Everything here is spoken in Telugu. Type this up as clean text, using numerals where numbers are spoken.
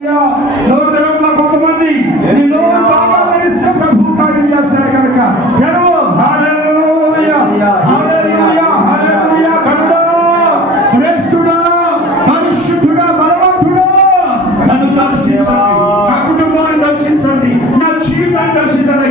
నోరు తెరవట్లా కొంతమంది. నీ నోరు బాగా తెరిస్తే ప్రభు కార్యం చేస్తారు కనుక తెరవు. హల్లెలూయా, హల్లెలూయా, హల్లెలూయా. కరుడా, శ్రేష్ఠుడా, పరిశుద్ధుడా, బలవంతుడా, నన్ను దర్శించండి, నా కుటుంబాన్ని దర్శించండి, నా జీవితాన్ని దర్శించండి.